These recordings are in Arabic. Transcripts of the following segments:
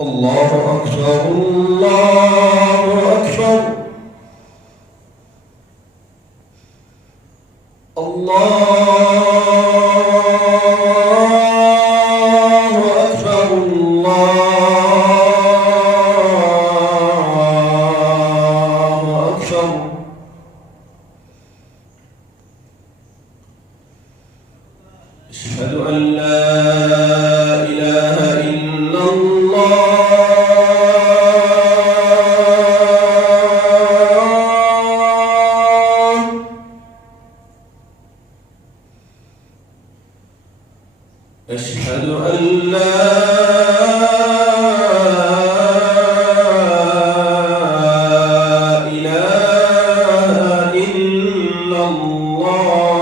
الله أكبر الله أكبر الله أكبر الله أكبر أشهد أن لا إله إلا الله أشهد أن لا إله إلا الله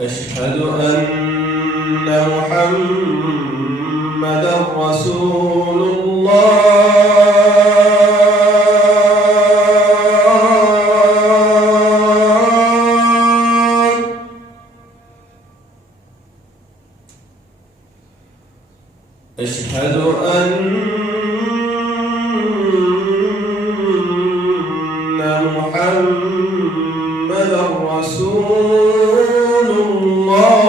أشهد أن محمدًا رسول الله أشهد أن محمدًا رسول الله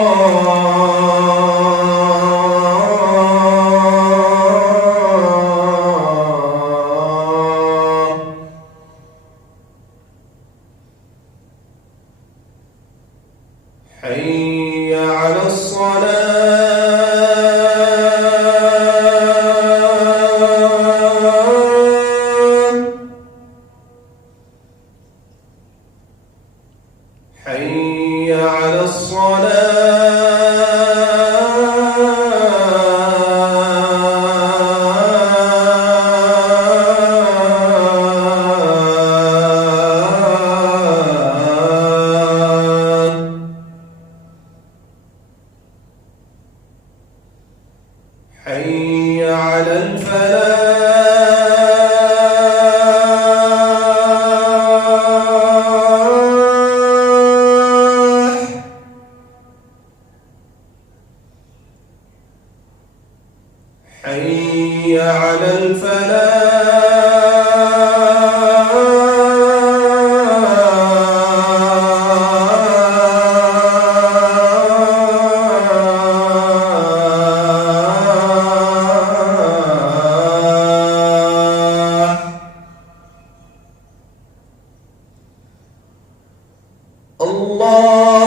حي على الصلاة حي على الصلاة حي على الفلاح حي على الفلاح الله